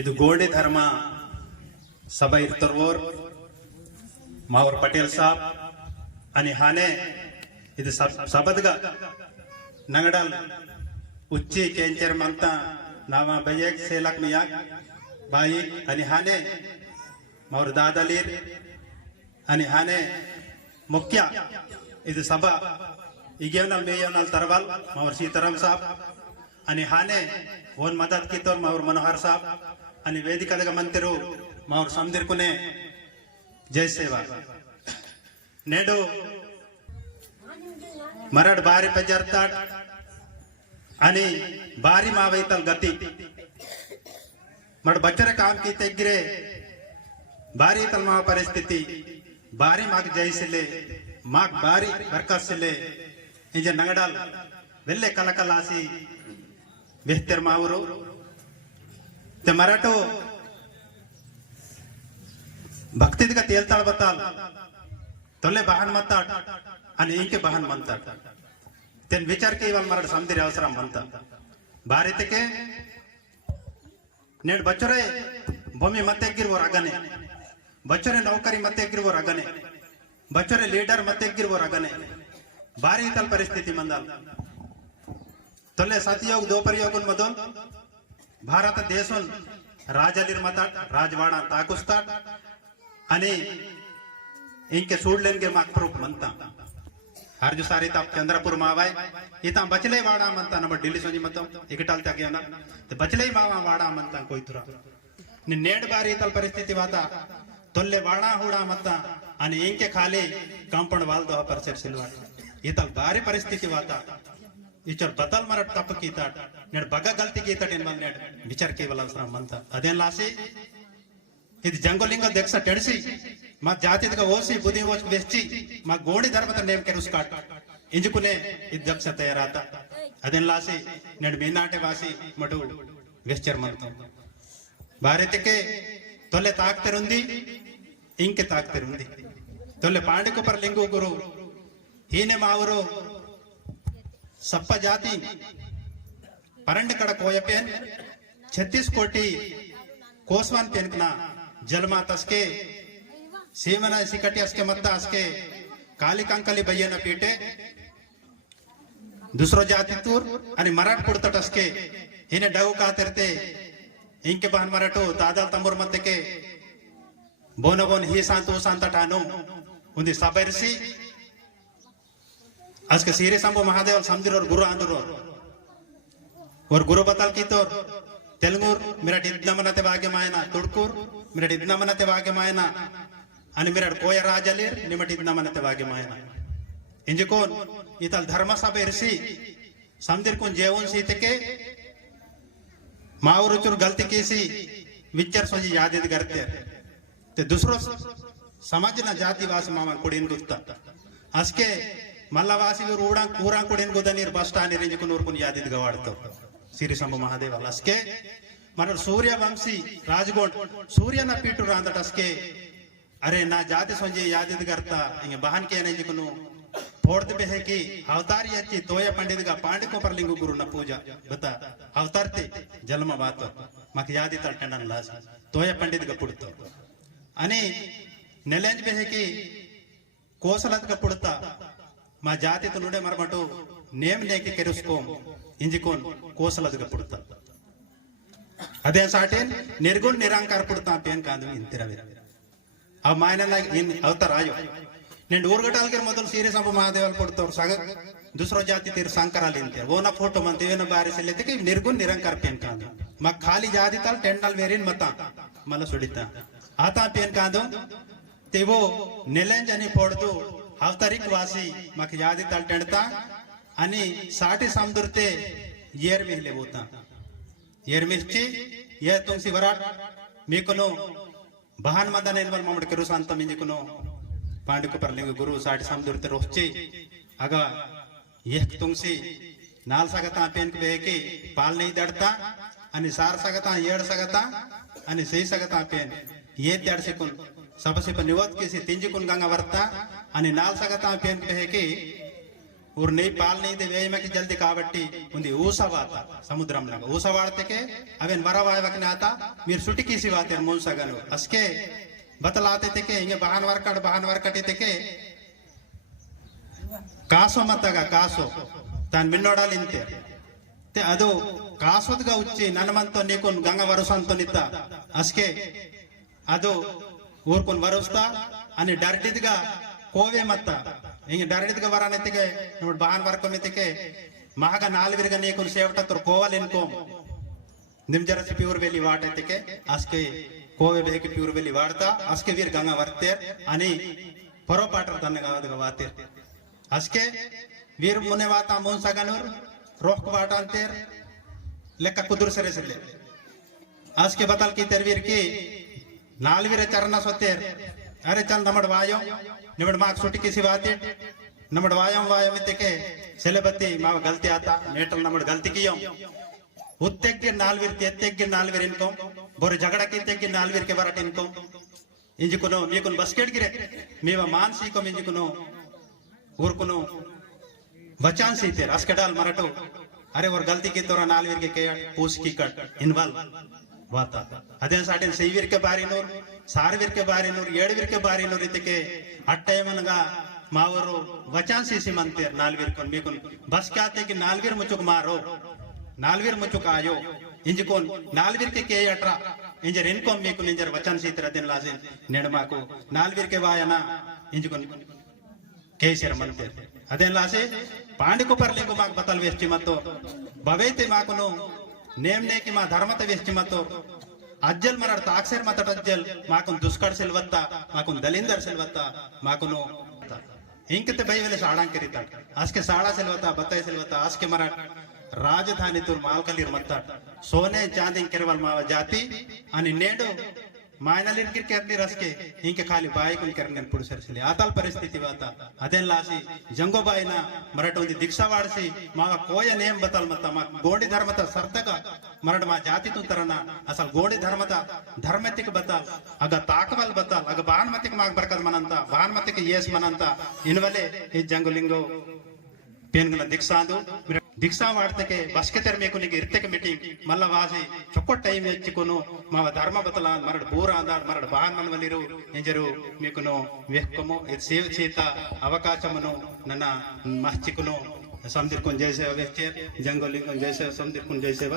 ಇದು ಗೋಡೆ ಧರ್ಮ सभा इरतरवर मावर पटेल साहब आणि हाने ಇದು सबदगा नंगडल उच्ची केंचर मंता नावा बयक सेलक मियाक बाई आणि हाने मावर दादालीर आणि हाने मुख्य ಇದು सभा इगेवनल मेयवनल तरवाल मावर सीताराम साहब आणि हाने वन मदत कितोर मावर मनोहर साहब आणि वेदिका मंत्री मावर समदीर कुने जय सेवा नेडो मराठ बारी पजरतात आणि बारी मावैतल गती मड बच्चरे काम की तेग्रे बारी तल माव परिस्थिति बारी माग जयसिले माग बारी बरकसिले इंजे नंगडल वेल्ले कलकलासी बेहतर मावरो ते मराठो भक्ति दिगा तेलताळ बताल तोले बहन मत्ताड आणि इंके बहन म्हणतात तेन विचार के इवाल मराठ समदिर अवसर म्हणतात ಭಾರತಕ್ಕೆ नेड बच्चरे भूमि ಮತ್ತೆ ಗಿರ್ವೋ ರಗನೆ बच्चरे नौकरी ಮತ್ತೆ गिर्वो रगने बच्चरे लीडर ಮತ್ತೆ गिर्वो रगने बारी तल परिस्थिति मंदाल तोले सतयोग दोपरयोगुन मधून भारत देशून राजालीर मतात राजवाडा ताकुस्तात आणि इनके सोडलेंगे माग प्रूफ म्हणता हर जो सारी ताप चंद्रपुर मावाय इता बचले वाडा म्हणता नंबर दिल्ली सोजी मतम इकटाल त्या गेना ते बचले मावा वाडा म्हणता कोई तुरा नि नेड बारी तल परिस्थिति वाता तोल्ले वाडा हुडा म्हणता आणि इनके खाली कांपौंड वाल दो परसेट सिलवा इतल बारी परिस्थिति वाता इचर बदल मरट तप कीता नेड बगा गलती कीता इन मल नेड विचार केवल अवसर म्हणता अदेन लासी ಇದು ಜಂಗೋಲಿಂಗ ದಕ್ಷ ಟೆಡಿಸಿ ಮಾ ಜಾತಿದಗ ಓಸಿ ಬುದಿ ಓಸ್ ಬೆಸ್ಚಿ ಮಾ ಗೋಡಿ ಧರ್ಮದ ನೇಮ್ ಕೆರುಸ್ ಕಾಟ್ ಇಂಜುಕುನೆ ಇದು ದಕ್ಷ ತಯಾರಾತ ಅದೆನ್ ಲಾಸಿ ನೆಡ್ ಮೀನಾಟೆ ವಾಸಿ ಮಡು ವೆಸ್ಚರ್ ಮಂತ ಭಾರತಕ್ಕೆ ತೊಲೆ ತಾಕ್ತಿರುಂದಿ ಇಂಕೆ ತಾಕ್ತಿರುಂದಿ ತೊಲೆ ಪಾಂಡಿಕ ಪರ ಲಿಂಗು ಗುರು ಹೀನೆ ಮಾವರು ಸಪ್ಪ ಜಾತಿ ಪರಂಡ ಕಡ ಕೋಯಪೇನ್ 36 ಕೋಟಿ कोसवान पेनकना जलमा तस्के सीमना सिकटी अस्के मत्ता अस्के काली कंकली बय्यना पीटे दुसरो जाति तूर आणि मराठ पुडतट अस्के हिने डाऊ का तेरते इंके बहन मराठो दादा तंबूर मत्ते के बोन बोन ही सांतु सांता ठानो उन्दी सबरसी अस्के सीरे संभो महादेव समदिर और गुरु आंदुर और गुरु बताल की तो तेलंगूर मेरा इतना मनते वागे मायना तुड़कूर मेरा इतना मनते वागे मायना आणि मेरा कोय राजलीर निमट इतना मनते वागे मायना इंजे कोण इतल धर्म सभा इरसी समदिर कोण जेवण सीते के मावरुचुर गलती कीसी विचार सोजी याद करते ते दुसरो समाजना जाति वासी मामा कुडीन गुत्ता अस्के मल्लवासी ऊड़ा ऊरा कुडीन गुदनीर बस स्टैंड रेंज को नूर कोण याद गवाडतो श्री संभ महादेव अलस्के मन सूर्य वंशी राजगोड सूर्य न पीटू रांदटस्के अरे ना जाति सोंजे याद करता इंगे बहन के नहीं जिकुनु फोड़त बेहे की अवतारी अच्छी तोय पंडित का पांडे को पर लिंगु गुरु न पूजा बता अवतारते जन्म बात मक याद तटन लास तोय पंडित का पुड़तो अनि नेलेंज बेहे की कोसलत का पुड़ता मा जाति तो नुडे मरमटो नेम नेके केरुस्को इंजिकोन कोसलदगा पुड़ता अदे साटेन निर्गुण निरांकार पुड़ता पेन कांदु इंतिरवे अब मायना इन अवतार आयो नेंड ऊरगटाल के मोदल सीरे संभ महादेवल पुड़तोर साग दूसरो जाति तीर संकराल इंते वो ना फोटो मनते वे ना बारे से लेते कि निर्गुण निरांकार पेन कांदु मा खाली जाति ताल टेंडल वेरिन मता मला सुडिता आता पेन कांदु ते वो नेलेंज अनि फोड़दु अवतारिक वासी मक यादी ताल टेंडता आणि साठे सामदुरते येर मिहले बोता येर मिर्ची ये तुमसी वराट मीकुनो बहान मदन एनवल ममड केरु शांत मिंजे कुनो पांडे को परलिंग गुरु साठे सामदुरते रोचे अगा ये तुमसी नाल सगता पेन के बेके पाल नहीं दड़ता आणि सार सगता येड सगता आणि सही सगता पेन ये त्याड से कुन सबसे पर निवत किसी तिंजी कुन गंगा वर्ता आणि नाल सगता पेन के बेके ఊరు నెయ్యి పాలు నెయ్యి వేయమకి జల్ది కాబట్టి ఉంది ఊసవాత సముద్రంలో ఊసవాడతకే అవేన్ వరవాయవకి నాత మీరు సుటికీసి వాతే మూసగను అస్కే బతలాతే తెకే ఇంగే బహాన్ వర్కట్ తెకే కాసో మత్తగా కాసో దాని మిన్నోడాలి ఇంతే ಅದು ಕಾಸೋದ್ಗ ಉಚ್ಚಿ ನನ್ನಮಂತ ನೀಕೊನ್ ಗಂಗ ವರುಸಂತ ನಿತ್ತ ಅಸ್ಕೆ ಅದು ಊರ್ಕೊಂಡ್ ವರುಸ್ತಾ అని డర్డిద్గా కోవే మత్త ఇంక డర్డిద్గా వరానెత్తికే ఇప్పుడు బాన్ వర్కం ఎత్తికే మహాగా నాలుగురిగా నీకు సేవటత్తరు కోవాలి ఎన్కోం నిమ్ జరసి ప్యూర్ వెళ్ళి వాటెత్తికే అస్కే కోవే బేకి ప్యూర్ వెళ్ళి వాడతా అస్కే వీరు గంగ వర్తేర్ అని పొరపాటరు తన్న కావదుగా వాతేర్ అస్కే వీరు మునే వాత మూసగనూర్ रोक बाटान तेर लेक्का कुदुर सरेसले आज के बतल की तेरवीर की नालवीरे चरना सोतेर अरे चल नमड़ वायो निमड़ माक सुटी किसी बात नमड़ वायो मिते के सेलेबत्ती माव गलती आता नेटल नमड़ गलती कियो उत्तेग्गे नालवीर इनको बोरे झगड़ा की तेग्गे नालवीर के बरट इनको इंजिकुनो मीकुन बस्केट गिरे मीवा मानसी को इंजिकुनो ऊरकुनो वचान से तेर अस्कडाल मराठो अरे और गलती की तोरा नालवीर के पूछ की कट इन्वॉल्व वाता अदे साटे सेवीर के बारी नूर सारवीर के बारी नूर येडवीर के बारी नूर इतके अट्टयमनगा मावरो वचान से मनतेर नालवीर कोन मीकुन बस क्या आते कि नालवीर मुचुक मारो नालवीर मुचुक आयो इंजकोन नालवीर के अट्रा इंजर इनको मीकुन इंजर वचन से तेरा दिन लाजिन नेडमाको नालवीर के वायना इंजकोन కేసీఆర్ మంతే అదే లాసే పాండికు పర్లింగు మాకు బతల్ వేస్టి మతో భవేతే మాకును నేమ్నేకి మా ధర్మత వేస్టి మతో అజ్జల్ మరడ తాక్సేర్ మతట అజ్జల్ మాకు దుష్కర్ సెల్వత్త మాకు దలిందర్ సెల్వత్త మాకును ఇంకతే బైవెల సాడాం కరిత ఆస్కే సాడా సెల్వత్త బత్తై సెల్వత్త ఆస్కే మరడ రాజధాని తుర్ మాల్కలీర్ మత్త సోనే చాందిం కెరవల్ మావ జాతి అని నేడు मायनालीर किरकेरनी रसके इंके खाली बाई को करने पुरुष सरसले आताल परिस्थिति वाता अदेन लासी जंगो बाईना मराठोंदी दीक्षा वाडसी मावा कोय नेम बतल मत मा गोंडी धर्मता सर्तका मराठ मा जाति तु तरना असल गोंडी धर्मता धर्मतिक बतल अग ताकवल बतल अग बानमतिक माग बरकत मनंता बानमतिक येस मनंता इनवले ಈ ಜಂಗುಲಿಂಗೋ पेनगल दीक्षांदु दीक्षा वार्तके बस्केतर में कुनिगे इर्तेक मीटिंग मल्ला वासी चोक्को टाइम एच्चिकुनु माव धर्म बतला मरड बूर आंदाड मरड बाहन मनवलिरू इंजरू मीकुनु वेक्कमो इद सेव चेत అవకాశమును నన్న మహచికును సందిర్కొన్ జైసే వ్యక్తి జంగోలింగం జైసే సందిర్కొన్ జైసేవ